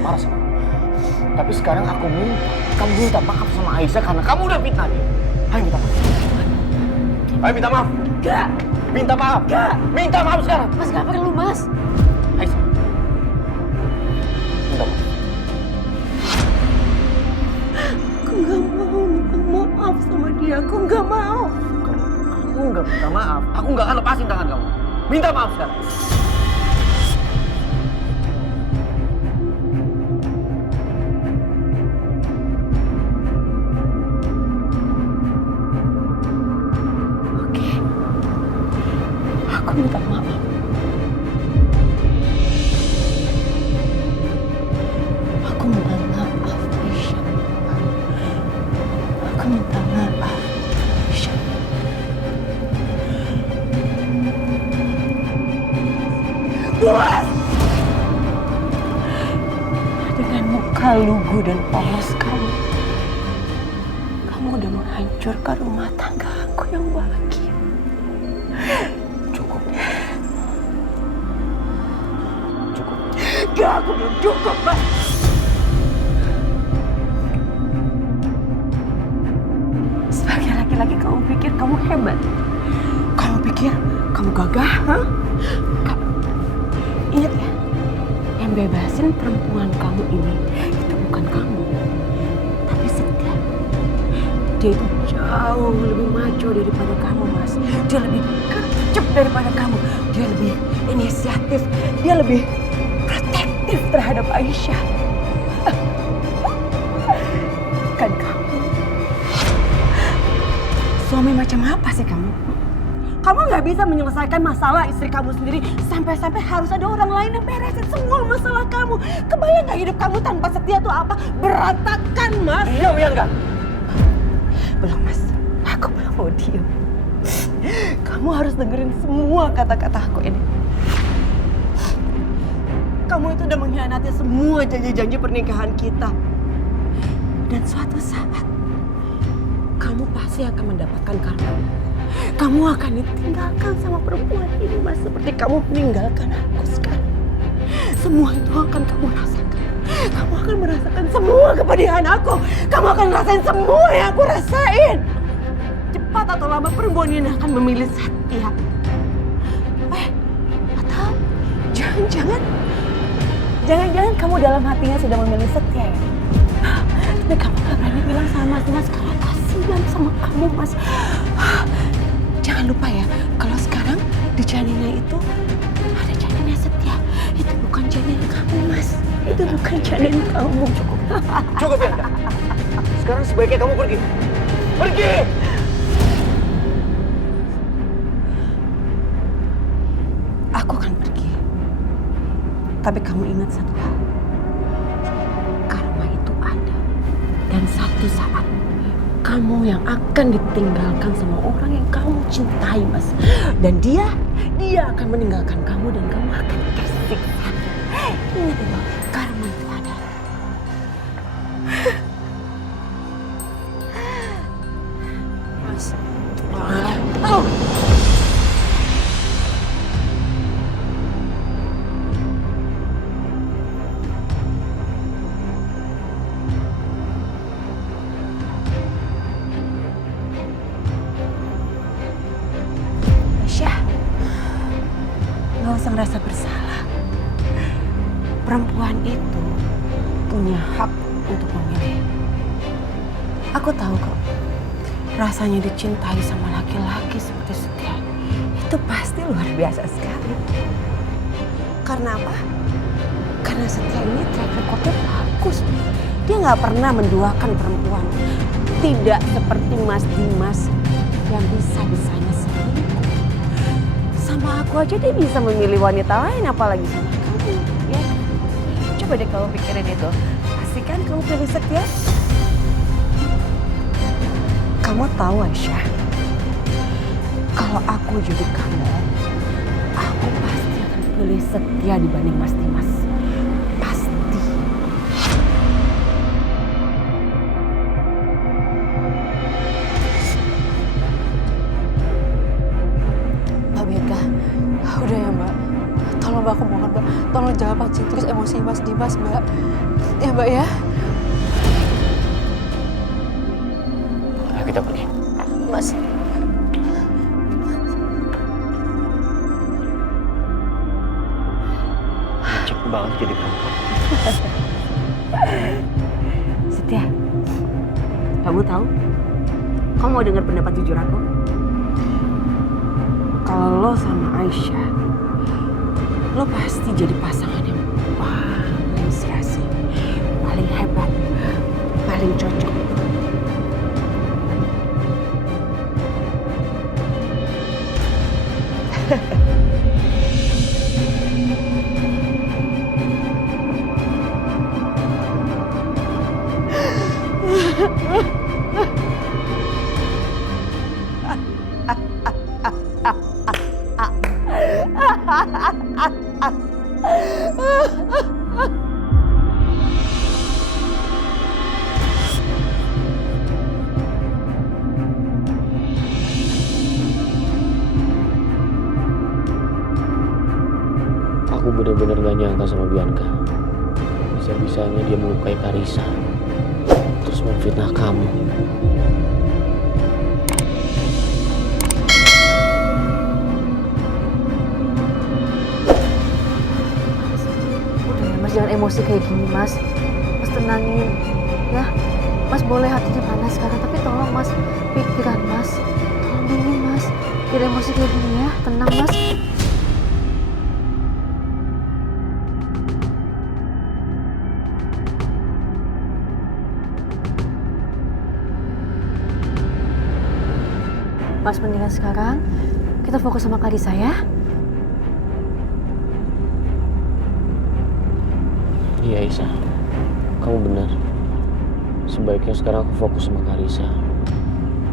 marah-marah sama kamu. Tapi sekarang aku minta, kamu minta maaf sama Aisyah karena kamu udah fitnah dia. Ayo minta maaf. Ayo minta maaf. Gak. Minta maaf. Gak. Minta maaf sekarang. Mas gak perlu, Mas. Aisyah. Minta maaf. Aku gak mau minta maaf sama dia. Aku gak mau. Kamu nggak minta maaf, aku nggak akan lepasin tangan kamu. Minta maaf sekarang. Oke. Aku minta maaf. Aku minta maaf, Aisyah. Aku minta maaf, Aisyah. Puas! Dengan muka lugu dan polos kamu udah menghancurkan rumah tangga aku yang bahagia. Cukup. Cukup. Gak, aku belum cukup, Mas. Sebagai laki-laki kamu pikir kamu hebat? Kamu pikir kamu gagah? Hah? Ingat ya, yang bebasin perempuan kamu ini itu bukan kamu, tapi Setia. Dia itu jauh lebih maco daripada kamu, Mas. Dia lebih gercep daripada kamu. Dia lebih inisiatif. Dia lebih protektif terhadap Aisyah. Kan kamu. Suami macam apa sih kamu? Kamu nggak bisa menyelesaikan masalah istri kamu sendiri sampai-sampai harus ada orang lain yang beresin semua masalah kamu. Kebayang nggak hidup kamu tanpa Setia tuh apa? Berantakan, Mas. Diam ya enggak? Belum, Mas. Aku belum mau diam. Kamu harus dengerin semua kata-kata aku ini. Kamu itu udah mengkhianati semua janji-janji pernikahan kita. Dan suatu saat, kamu pasti akan mendapatkan karma. Kamu akan ditinggalkan sama perempuan ini, Mas. Seperti kamu meninggalkan aku sekarang. Semua itu akan kamu rasakan. Kamu akan merasakan semua kepedihan aku. Kamu akan rasain semua yang aku rasain. Cepat atau lambat perempuan ini akan memilih Setia. Atau jangan-jangan kamu dalam hatinya sudah memilih Setia ya? Tapi kamu gak berani bilang sama Mas karena kasihan sama kamu, Mas. Jangan lupa ya, kalau sekarang di janinnya itu ada janinnya Setia. Itu bukan janin kamu, Mas. Itu bukan janin kamu. Cukup. Cukup ya enggak? Sekarang sebaiknya kamu pergi. Pergi! Aku akan pergi. Tapi kamu ingat satu hal. Karma itu ada. Dan satu saat kamu yang akan ditinggalkan sama orang yang kamu cintai, Mas. Dan dia akan meninggalkan kamu dan kamu akan tersiksa. Ingat itu, karma itu ada. Mas. Oh. Gak usah ngerasa bersalah. Perempuan itu punya hak untuk memilih. Aku tahu kok, rasanya dicintai sama laki-laki seperti Setia itu pasti luar biasa sekali. Karena apa? Karena Setia ini track recordnya bagus. Dia gak pernah menduakan perempuan. Tidak seperti Mas Dimas yang bisa-bisanya selingkuh. Sama aku aja dia bisa memilih wanita lain, apalagi sama kamu, ya. Coba deh kamu pikirin itu. Pastikan kamu pilih Setia. Kamu tahu, Aisyah, kalau aku jadi kamu, aku pasti akan pilih Setia dibanding Mas Dimas. Pasti. Mbak Beka, udah ya Mbak. Tolong Mbak, aku mohon Mbak. Tolong jawab pancing terus emosi Mas Dimas, Mbak. Ya, Mbak ya. Ayo kita pergi. Mas. Cek banget jadi perempuan. Setia, kamu tahu? Kamu mau dengar pendapat jujur aku? Kalau lo sama Aisyah, lo pasti jadi pasangan yang paling serasi, paling hebat, paling cocok. Aku benar-benar gak nyangka sama Bianca. Bisa-bisanya dia melukai Karissa, terus memfitnah kamu. Udah ya Mas, jangan emosi kayak gini Mas. Mas tenangin ya. Mas boleh hatinya panas sekarang, tapi tolong Mas, pikiran Mas tolong dingin Mas. Jangan emosi kayak gini ya, tenang Mas. Mas, mendingan sekarang kita fokus sama Karissa ya. Iya Isa, kamu benar. Sebaiknya sekarang aku fokus sama Karissa.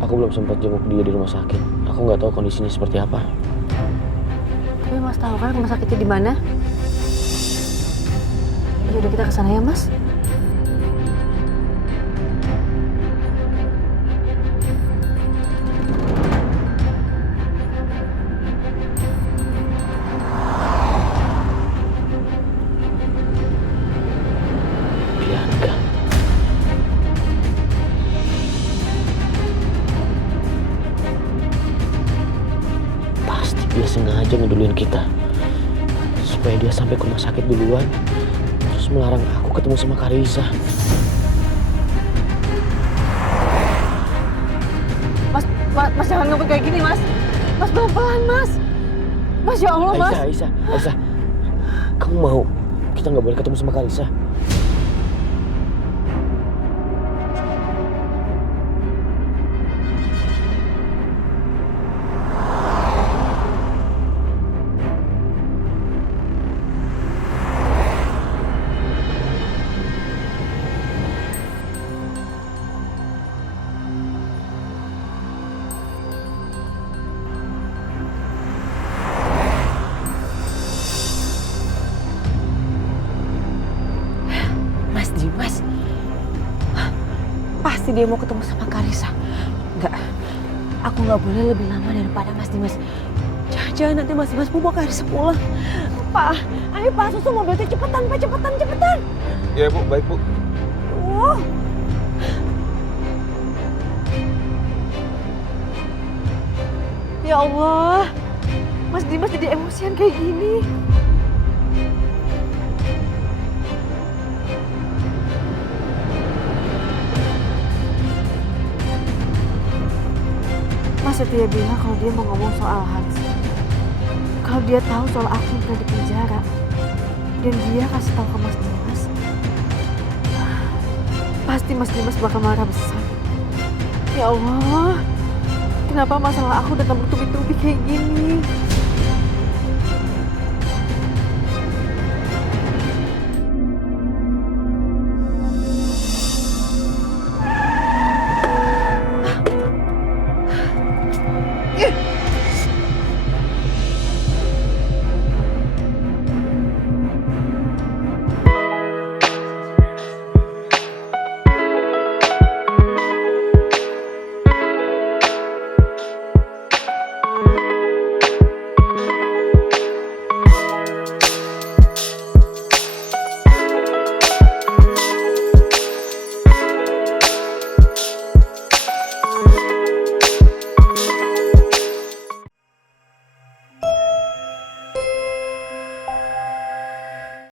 Aku belum sempat jenguk dia di rumah sakit. Aku nggak tahu kondisinya seperti apa. Tapi Mas tahu kan rumah sakitnya di mana? Yaudah kita kesana ya Mas. Bianca. Pasti dia sengaja ngeduluin kita supaya dia sampai ke rumah sakit duluan, terus melarang aku ketemu sama Karissa. Mas jangan ngebut kayak gini Mas. Mas pelan-pelan Mas. Mas ya Allah Mas. Aisyah, kamu mau kita nggak boleh ketemu sama Karissa? Mas Dimas, pasti dia mau ketemu sama Karissa. Enggak, aku nggak boleh lebih lama daripada Mas Dimas. Jangan nanti Mas Dimas mau bawa Karissa pulang. Pak, ayo Pak, susu mobilnya cepetan Pak, cepetan. Iya Bu, baik Bu. Ya Allah. Mas Dimas jadi emosian kayak gini. Mas Setia bilang kalau dia mau ngomong soal Hans. Kalau dia tahu soal aku yang pernah di penjara. Dan dia kasih tahu ke Mas Dimas. Pasti Mas Dimas bakal marah besar. Ya Allah. Kenapa masalah aku datang bertubi-tubi kayak gini?